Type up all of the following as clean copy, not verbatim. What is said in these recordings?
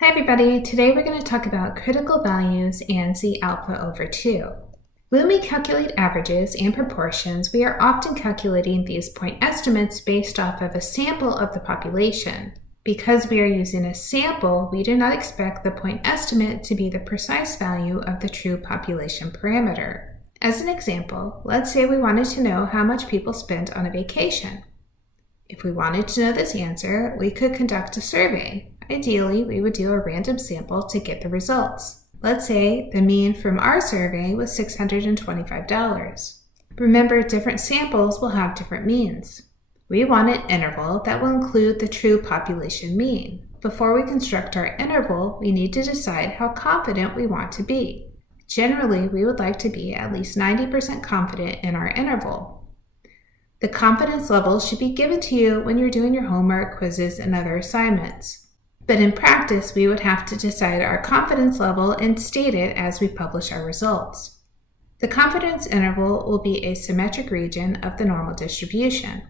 Hi everybody, today we're going to talk about critical values and Z alpha over 2. When we calculate averages and proportions, we are often calculating these point estimates based off of a sample of the population. Because we are using a sample, we do not expect the point estimate to be the precise value of the true population parameter. As an example, let's say we wanted to know how much people spent on a vacation. If we wanted to know this answer, we could conduct a survey. Ideally, we would do a random sample to get the results. Let's say the mean from our survey was $625. Remember, different samples will have different means. We want an interval that will include the true population mean. Before we construct our interval, we need to decide how confident we want to be. Generally, we would like to be at least 90% confident in our interval. The confidence level should be given to you when you're doing your homework, quizzes, and other assignments. But in practice, we would have to decide our confidence level and state it as we publish our results. The confidence interval will be a symmetric region of the normal distribution.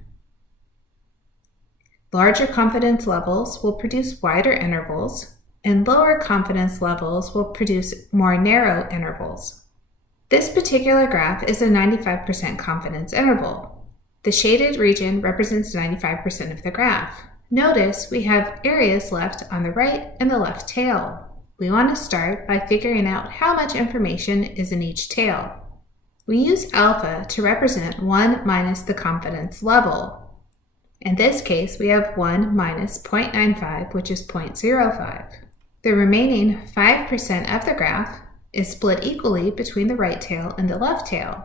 Larger confidence levels will produce wider intervals, and lower confidence levels will produce more narrow intervals. This particular graph is a 95% confidence interval. The shaded region represents 95% of the graph. Notice we have areas left on the right and the left tail. We want to start by figuring out how much information is in each tail. We use alpha to represent 1 minus the confidence level. In this case, we have 1 minus 0.95, which is 0.05. The remaining 5% of the graph is split equally between the right tail and the left tail.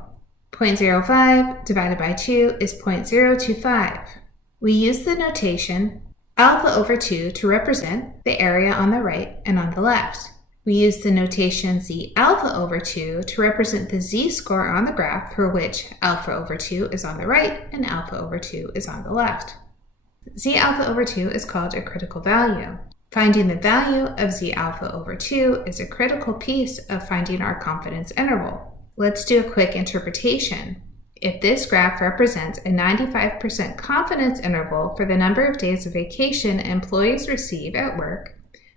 0.05 divided by 2 is 0.025. We use the notation alpha over 2 to represent the area on the right and on the left. We use the notation Z alpha over 2 to represent the Z-score on the graph for which alpha over 2 is on the right and alpha over 2 is on the left. Z alpha over 2 is called a critical value. Finding the value of Z alpha over 2 is a critical piece of finding our confidence interval. Let's do a quick interpretation. If this graph represents a 95% confidence interval for the number of days of vacation employees receive at work,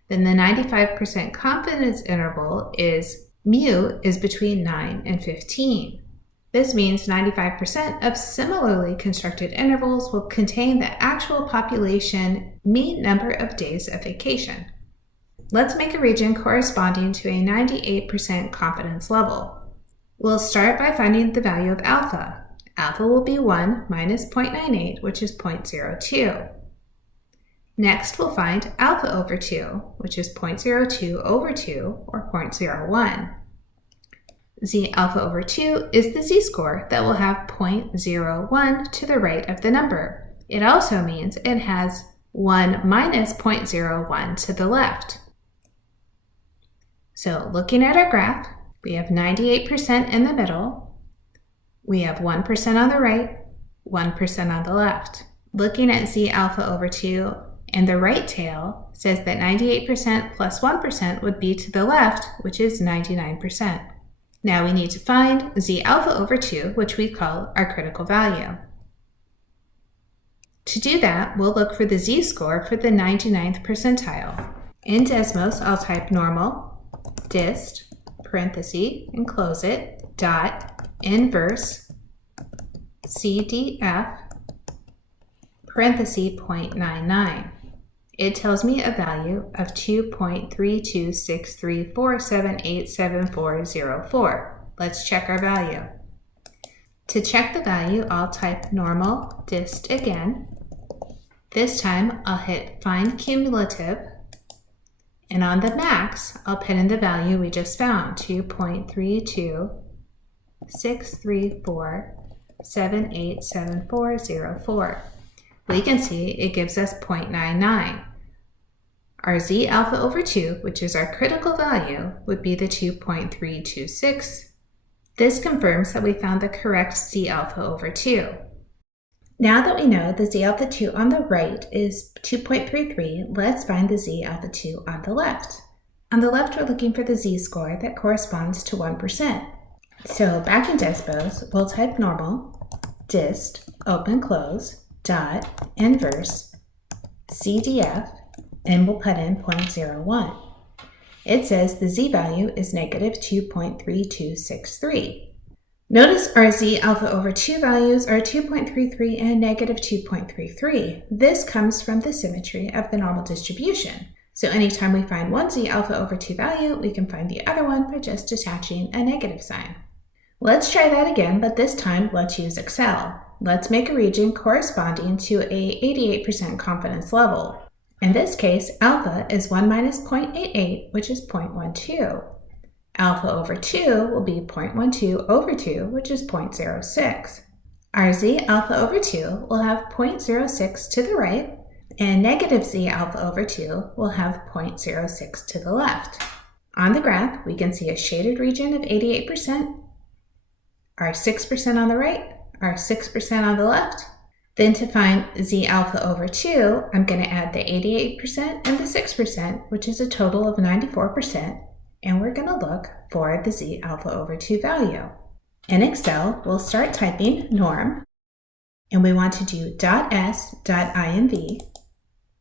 then the 95% confidence interval is mu is between 9 and 15. This means 95% of similarly constructed intervals will contain the actual population mean number of days of vacation. Let's make a region corresponding to a 98% confidence level. We'll start by finding the value of alpha. Alpha will be 1 minus 0.98, which is 0.02. Next, we'll find alpha over 2, which is 0.02 over 2, or 0.01. Z alpha over 2 is the Z-score that will have 0.01 to the right of the number. It also means it has 1 minus 0.01 to the left. So looking at our graph, we have 98% in the middle, we have 1% on the right, 1% on the left. Looking at Z alpha over 2, and the right tail says that 98% plus 1% would be to the left, which is 99%. Now we need to find Z alpha over 2, which we call our critical value. To do that, we'll look for the Z-score for the 99th percentile. In Desmos, I'll type normal, dist, parenthesis, and close it, dot, inverse, CDF, parenthesis, 0.99. It tells me a value of 2.32634787404. Let's check our value. To check the value, I'll type normal, dist again. This time, I'll hit find cumulative. And on the max, I'll put in the value we just found, 2.32634787404. We can see it gives us 0.99. Our Z alpha over 2, which is our critical value, would be the 2.326. This confirms that we found the correct Z alpha over 2. Now that we know the Z alpha 2 on the right is 2.33, let's find the Z alpha 2 on the left. On the left, we're looking for the Z-score that corresponds to 1%. So back in Desmos, we'll type normal, dist, open, close, dot, inverse, CDF, and we'll put in 0.01. It says the z-value is negative 2.3263. Notice our z alpha over 2 values are 2.33 and negative 2.33. This comes from the symmetry of the normal distribution. So anytime we find one z alpha over 2 value, we can find the other one by just attaching a negative sign. Let's try that again, but this time let's use Excel. Let's make a region corresponding to a 88% confidence level. In this case, alpha is 1 minus 0.88, which is 0.12. Alpha over 2 will be 0.12 over 2, which is 0.06. Our z alpha over 2 will have 0.06 to the right, and negative z alpha over 2 will have 0.06 to the left. On the graph, we can see a shaded region of 88%, our 6% on the right, our 6% on the left. Then to find z alpha over 2, I'm going to add the 88% and the 6%, which is a total of 94%. And we're going to look for the z alpha over 2 value. In Excel, we'll start typing norm, and we want to do .s.inv.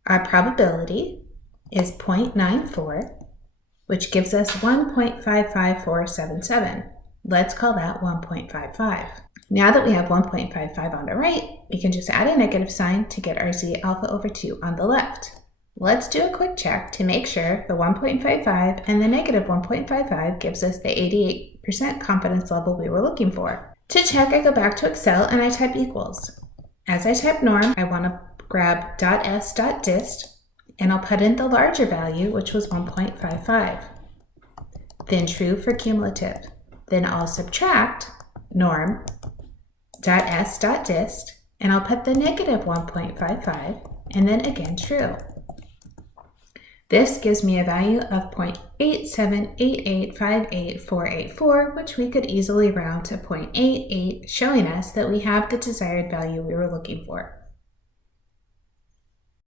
Our probability is 0.94, which gives us 1.55477. Let's call that 1.55. Now that we have 1.55 on the right, we can just add a negative sign to get our z alpha over 2 on the left. Let's do a quick check to make sure the 1.55 and the negative 1.55 gives us the 88% confidence level we were looking for. To check, I go back to Excel and I type equals. As I type norm, I want to grab .s.dist and I'll put in the larger value, which was 1.55. Then true for cumulative. Then I'll subtract norm.s.dist and I'll put the negative 1.55 and then again true. This gives me a value of 0.878858484, which we could easily round to 0.88, showing us that we have the desired value we were looking for.